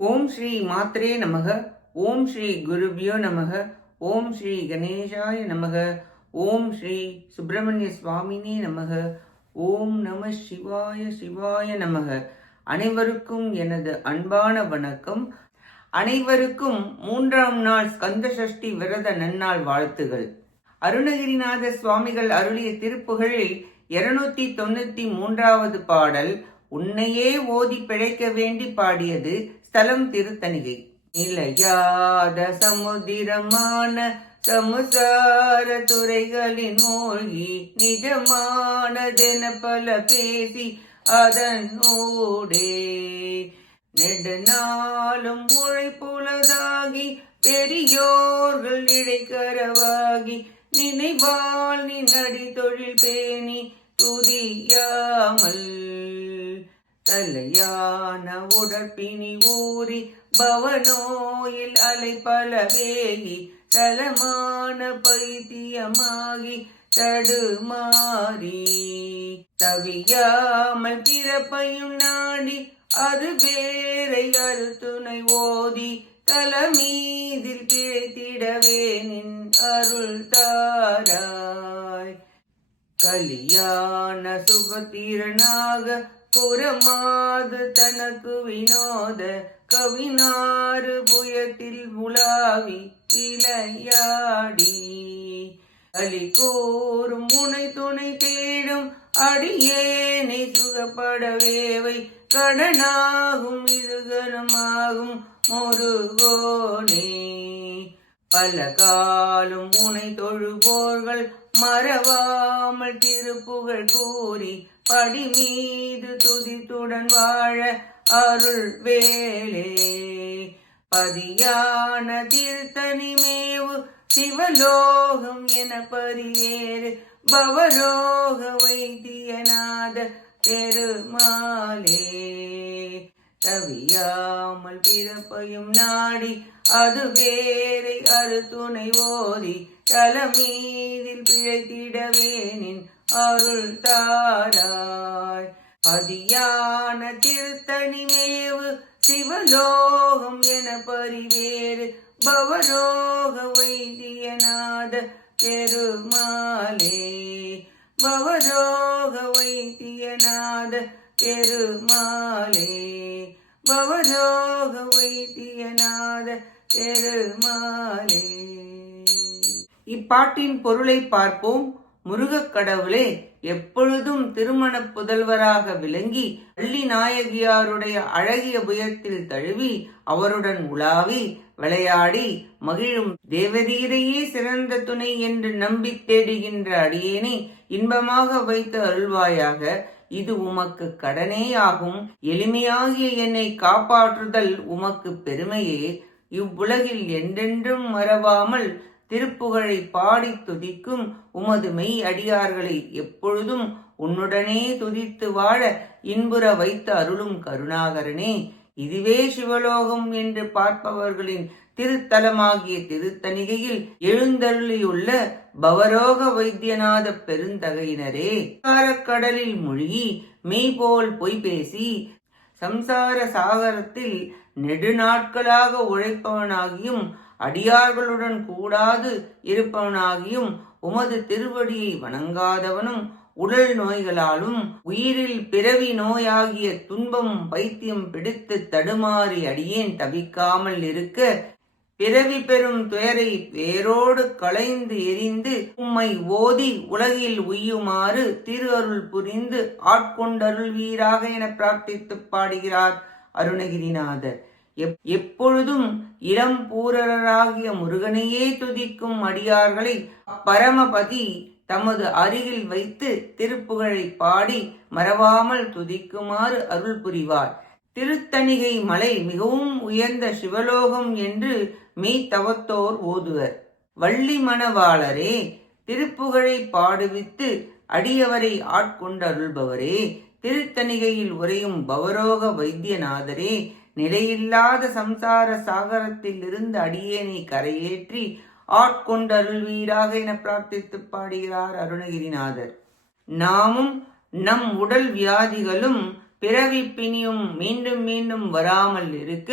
ஓம் ஸ்ரீ மாத்ரே நமக. ஓம் ஸ்ரீ குருபியோ நமக. ஓம் ஸ்ரீ கணேசாய நமக. ஓம் ஸ்ரீ சுப்பிரமணிய சுவாமினே நமக. ஓம் நம சிவாய சிவாய நமக. அனைவருக்கும் எனது அன்பான வணக்கம். அனைவருக்கும் மூன்றாம் நாள் ஸ்கந்த சஷ்டி விரத நன்னாள் வாழ்த்துகள். அருணகிரிநாத சுவாமிகள் அருளிய திருப்புகழில் இருநூத்தி தொண்ணூத்தி மூன்றாவது பாடல் உன்னையே ஓதி பிழைக்க வேண்டி பாடியது ஸ்தலம் திருத்தணிகை. நிலையாத சமுதிரமான சமுசார துறைகளின் மூழ்கி நிஜமானதென பல பேசி அதனோடே நெடுநாளும் உழைப்புலதாகி பெரியோர்கள் இடைக்கரவாகி நினைவால் நின்னடி தொழில் பேணி துதியாமல் தலையான உடற்பினி ஊறி பவனோயில் அலை பல வேகி தலமான பைத்தியமாகி தடுமாறி. தவியாமல் பிறப்பையும் நாடி அது வேறை அருத்துணை ஓதி தலமீதில் பிழைத்திடவே நின் அருள் தாராய். கலியான சுபத்திரனாக புறமாது தனக்கு வினோத கவினாறு புயத்தில் உலாவி இளையாடி. அலி கோரும் முனை துணை தேடும் அடியேனை சுகப்படவேவை கடனாகும் இதுகனமாகும் முருகோனே. பல காலும் முனை தொழுபோர்கள் மறவாமல் திருப்புகழ் கூறி படி மீது துதித்துடன் வாழ அருள் வேலே. பதியான தீர்த்தனிமேவு சிவலோகம் என பரியேறு பவரோக வைத்தியநாத பெருமாளே. தவியாமல் பிறப்பையும் நாடி அது வேறை அறு துணை ஓதி தலமீதில் பிழைத்திடவே நின் அருள் தாராய். பதியான திருத்தணி மேவு சிவலோகம் என பரிவேறு பவரோக வைத்தியநாத பெருமாளே. பவரோக வைத்தியநாத பெருமாளே. பவரோக வைத்தியநாத பெருமாளே. இப்பாட்டின் பொருளை பார்ப்போம். முருகக் கடவுளே எப்பொழுதும் திருமண புதல்வராக விளங்கி வள்ளி நாயகியாருடைய அழகிய புயத்தில் தழுவி அவருடன் உலாவி விளையாடி மகிழும் தேவதீரையே சிறந்த துணை என்று நம்பி தேடுகின்ற அடியேனை இன்பமாக வைத்து அருள்வாயாக இது உமக்கு கடனே ஆகும் எளிமையாகிய என்னை காப்பாற்றுதல் உமக்கு பெருமையே. இவ்வுலகில் என்றென்றும் மறவாமல் திருப்புகழை பாடி துதிக்கும் உமது மெய் அடியார்களை எப்பொழுதும் உன்னுடனே துதித்து வாழ இன்புற வைத்து அருளும் கருணாகரனே. இதுவே சிவலோகம் என்று பார்ப்பவர்களின் திருத்தலமாகிய திருத்தணிகையில் எழுந்தருளியுள்ள பவரோக வைத்தியநாத பெருந்தகையினரே. கடலில் மூழ்கி மெய்போல் பொய் பேசி சம்சார சாகரத்தில் நெடுநாட்களாக உழைப்பவனாகியும் அடியார்களுடன் கூடாது இருப்பவனாகியும் உமது திருவடியை வணங்காதவனும் உடல் நோய்களாலும் உயிரில் பிறவி நோயாகிய துன்பம் பைத்தியம் பிடித்து தடுமாறி அடியேன் தவிக்காமல் இருக்க பிறவி பெறும் துயரை வேரோடு களைந்து எரிந்து உம்மை ஓதி உலகில் உய்யுமாறு திரு அருள் புரிந்து ஆட்கொண்டருள்வீராக என பிரார்த்தித்து பாடுகிறார் அருணகிரிநாதர். எப்பொழுதும் இளம் பூரராகிய முருகனையே துதிக்கும் அடியார்களை பரமபதி தமது அருகில் வைத்து திருப்புகழை பாடி மறவாமல் துதிக்குமாறு அருள் புரிவார். திருத்தணிகை மலை மிகவும் உயர்ந்த சிவலோகம் என்று மெய்தவத்தோர் ஓதுவர். வள்ளி மணவாளரே திருப்புகழை பாடுவித்து அடியவரை ஆட்கொண்டருள்பவரே திருத்தணிகையில் உரையும் பவரோக வைத்தியநாதரே நிலையில்லாத சம்சார சாகரத்தில் இருந்து அடியேனை கரையேற்றி ஆட்கொண்டு அருள்வீராக என பிரார்த்தித்து பாடுகிறார் அருணகிரிநாதர். நாமும் நம் உடல் வியாதிகளும் பிறவி பிணியும் மீண்டும் மீண்டும் வராமல் இருக்க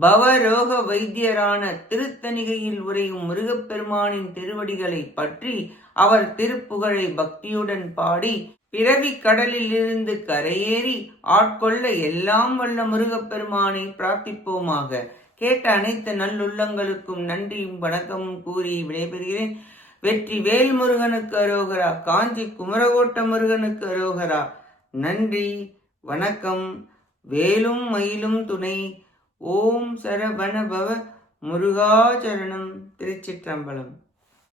பவரோக வைத்தியரான திருத்தணிகையில் உரையும் முருகப்பெருமானின் திருவடிகளை பற்றி அவர் திருப்புகழை பக்தியுடன் பாடி பிறவி கடலில் இருந்து கரையேறி ஆட்கொள்ள எல்லாம் வல்ல முருகப்பெருமானை பிரார்த்திப்போமாக. கேட்ட அனைத்து நல்லுள்ளங்களுக்கும் நன்றியும் வணக்கமும் கூறி விடைபெறுகிறேன். வெற்றி வேல் முருகனுக்கு அரோகரா காஞ்சி குமரகோட்ட முருகனுக்கு அரோகரா. நன்றி வணக்கம். வேலும் மயிலும் துணை. ஓம் சரவணபவ முருகாச்சரணம் திருச்சிற்றம்பலம்.